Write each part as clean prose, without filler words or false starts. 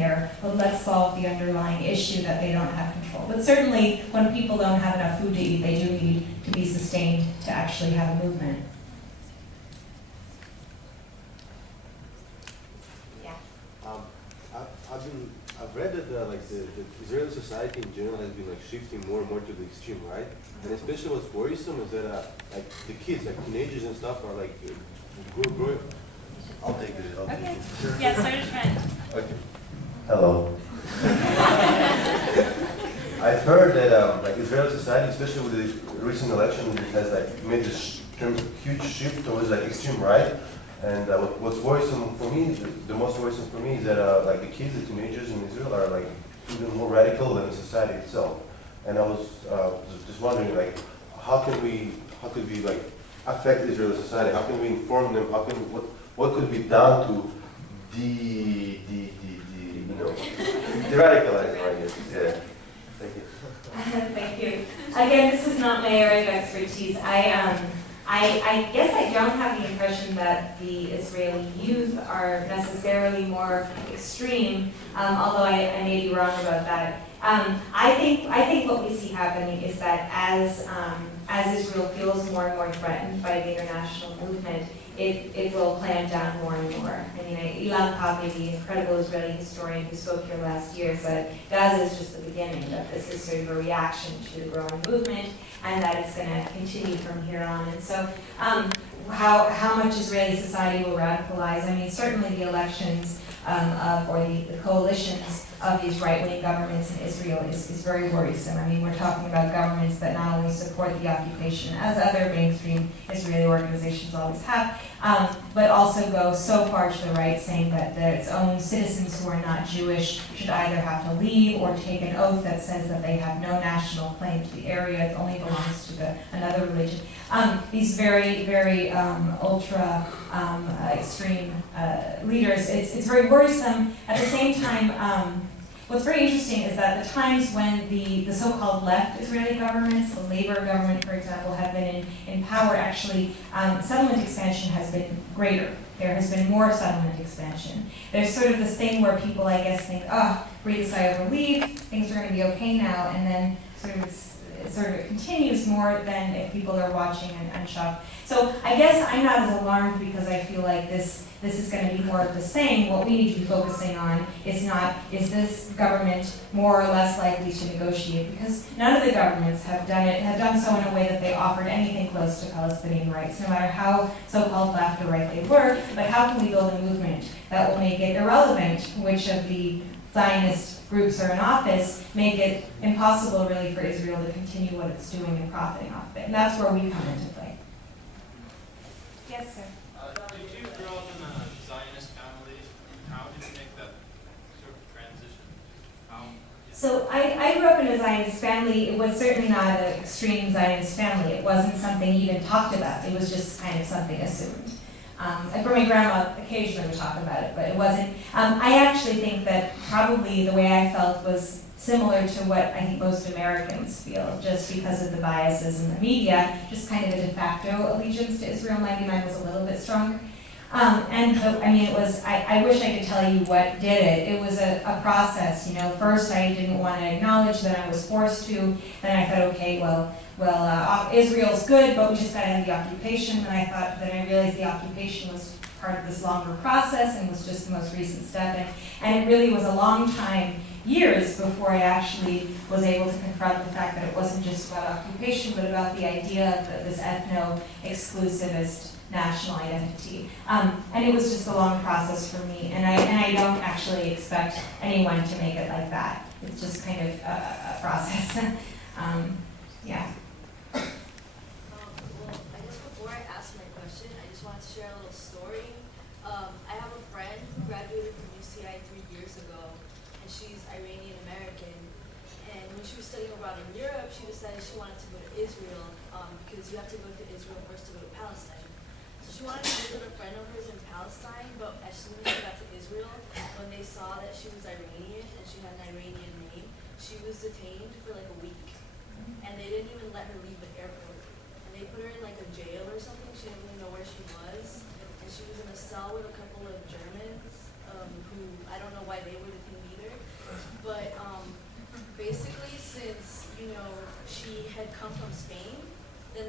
there, but let's solve the underlying issue that they don't have control. But certainly, when people don't have enough food to eat, they do need to be sustained to actually have a movement. Yeah. I've read that like the Israeli society in general has been like shifting more and more to the extreme, right? And especially what's worrisome is that like the kids, like teenagers and stuff, are like growing. I'll take it. Okay. Yeah, Sarah's friend. Okay. Hello. I've heard that like Israeli society, especially with the recent election, has like made this huge shift towards like extreme right. And what's worrisome for me, the most worrisome for me, is that like the kids, the teenagers in Israel are like even more radical than the society itself. And I was just wondering, like, how could we like affect Israeli society? How can we inform them? What could be done to de-radicalize, right? Yeah. Thank you. Thank you. Again, this is not my area of expertise. I guess I don't have the impression that the Israeli youth are necessarily more extreme, although I may be wrong about that. I think what we see happening is that as Israel feels more and more threatened by the international movement, it will clamp down more and more. I mean, Ilan Pappé, the incredible Israeli historian who spoke here last year, said Gaza is just the beginning, that this is sort of a reaction to the growing movement, and that it's going to continue from here on. And so how much Israeli society will radicalize? I mean, certainly the elections or the coalitions of these right-wing governments in Israel is very worrisome. I mean, we're talking about governments that not only support the occupation, as other mainstream Israeli organizations always have, but also go so far to the right, saying that its own citizens who are not Jewish should either have to leave or take an oath that says that they have no national claim to the area, it only belongs to another religion. These very, very ultra extreme leaders, it's very worrisome. At the same time, what's very interesting is that the times when the so-called left Israeli governments, the Labor government, for example, have been in power, actually, settlement expansion has been greater. There has been more settlement expansion. There's sort of this thing where people, I guess, think, oh, breathe a sigh of relief, things are going to be okay now, and then sort of continues more than if people are watching and shocked. So I guess I'm not as alarmed because I feel like this is going to be more of the same. What we need to be focusing on is not, is this government more or less likely to negotiate? Because none of the governments have done so in a way that they offered anything close to Palestinian rights, no matter how so-called left or right they were. But how can we build a movement that will make it irrelevant which of the Zionist groups are in office, make it impossible really for Israel to continue what it's doing and profiting off of it? And that's where we come into play. Yes, sir. Did you grow up in a Zionist family? How did you make that sort of transition? So I grew up in a Zionist family. It was certainly not an extreme Zionist family. It wasn't something even talked about. It was just kind of something assumed. For my grandma, occasionally would talk about it, but it wasn't. I actually think that probably the way I felt was similar to what I think most Americans feel, just because of the biases in the media, just kind of a de facto allegiance to Israel. Maybe mine was a little bit stronger. I mean, it was, I wish I could tell you what did it. It was a process, you know. First, I didn't want to acknowledge that I was forced to. Then I thought, okay, well, Israel's good, but we just got to end the occupation. Then I realized the occupation was part of this longer process and was just the most recent step. And it really was a long time, years, before I actually was able to confront the fact that it wasn't just about occupation, but about the idea of this ethno-exclusivist national identity. And it was just a long process for me, and I don't actually expect anyone to make it like that. It's just kind of a process. Yeah. Well, I guess before I ask my question, I just wanted to share a little story. I have a friend who graduated from UCI 3 years ago, and she's Iranian American. And when she was studying abroad in Europe, she decided she wanted to go to Israel, because you have to go to Israel first to go to Palestine. So she wanted to visit a friend of hers in Palestine, but as soon as she got to Israel, when they saw that she was Iranian and she had an Iranian name, she was detained for like a week. And they didn't even let her leave the airport. And they put her in like a jail or something. She didn't even know where she was. And she was in a cell with a couple of Germans who, I don't know why they were detained either.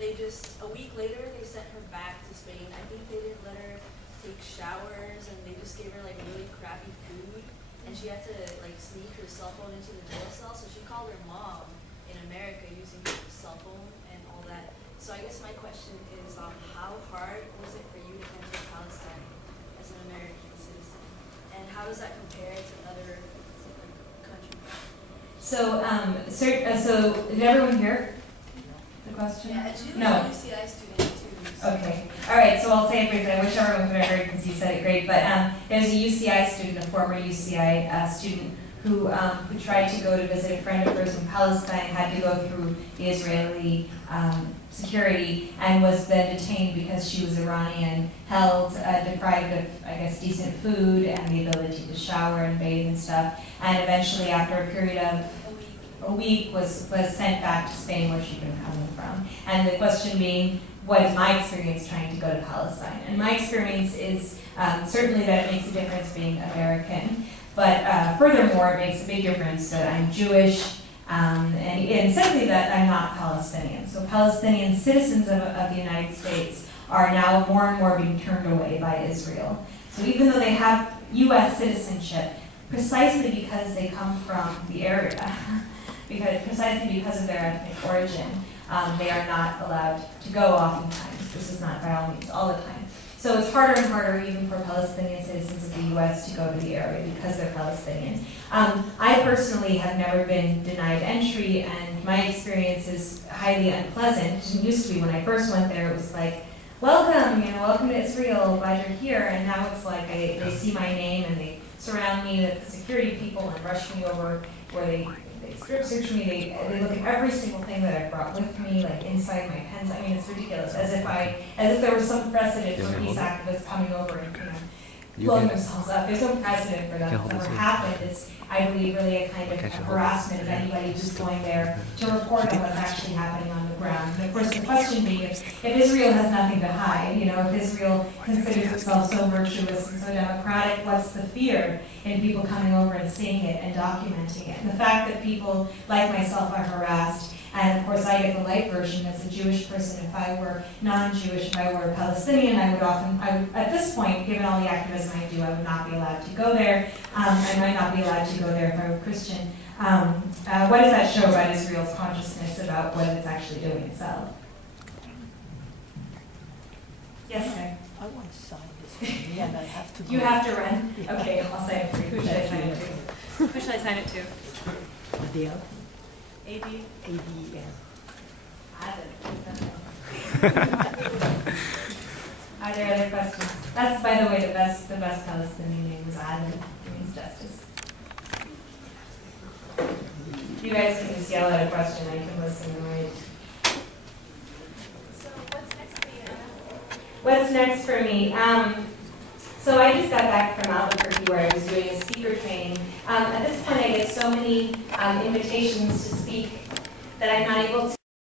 they just, a week later, they sent her back to Spain. I think they didn't let her take showers, and they just gave her like really crappy food. And she had to like sneak her cell phone into the jail cell, so she called her mom in America using her cell phone and all that. So I guess my question is, how hard was it for you to enter Palestine as an American citizen? And how does that compare to other countries? So, so did everyone hear the question? Yeah, and she was No. a UCI student too. So. Okay. All right. So I'll say it briefly. I wish everyone could have heard because you said it great. But there's a UCI student, a former UCI student, who tried to go to visit a friend of hers in Palestine, had to go through the Israeli security, and was then detained because she was Iranian, held, deprived of, I guess, decent food and the ability to shower and bathe and stuff, and eventually, after a period of a week, was sent back to Spain, where she'd been coming from. And the question being, what is my experience trying to go to Palestine? And my experience is certainly that it makes a difference being American, but furthermore, it makes a big difference that I'm Jewish, and secondly that I'm not Palestinian. So Palestinian citizens of the United States are now more and more being turned away by Israel. So even though they have U.S. citizenship, precisely because they come from the area, precisely because of their ethnic origin, they are not allowed to go oftentimes. This is not by all means all the time. So it's harder and harder even for Palestinian citizens of the U.S. to go to the area because they're Palestinian. I personally have never been denied entry, and my experience is highly unpleasant. It used to be when I first went there, it was like, welcome, welcome to Israel, glad you're here. And now it's like they see my name and they surround me with security people and rush me over, where they strip search me. They look at every single thing that I brought with me, like inside my pens. I mean, it's ridiculous. As if there was some precedent for peace activists coming over and blowing themselves up. There's no precedent for that. It's never happened. It's, I believe, really a kind of harassment of anybody who's going there to report on what's actually happening on the ground. And of course, the question being, if Israel has nothing to hide, if Israel considers itself so virtuous and so democratic, what's the fear in people coming over and seeing it and documenting it? And the fact that people like myself are harassed, and of course I get the light version as a Jewish person. If I were non-Jewish, if I were Palestinian, I would at this point, given all the activism I do, I would not be allowed to go there. I might not be allowed to go there if I were Christian. What does that show about Israel's consciousness about what it's actually doing itself? Yes, sir. I want to sign this one, and I have to go. You have to run? Okay, I'll sign it for you. Who should I sign it to? Who should I sign it to? Adele. AD? A-D-E-L. Are there other questions? That's, by the way, the best Palestinian name is Adel. It means justice. You guys can just yell at a question. I can listen and read. So what's next for you, Anna? What's next for me? So I just got back from Albuquerque, where I was doing a speaker training. At this point, I get so many invitations to speak that I'm not able to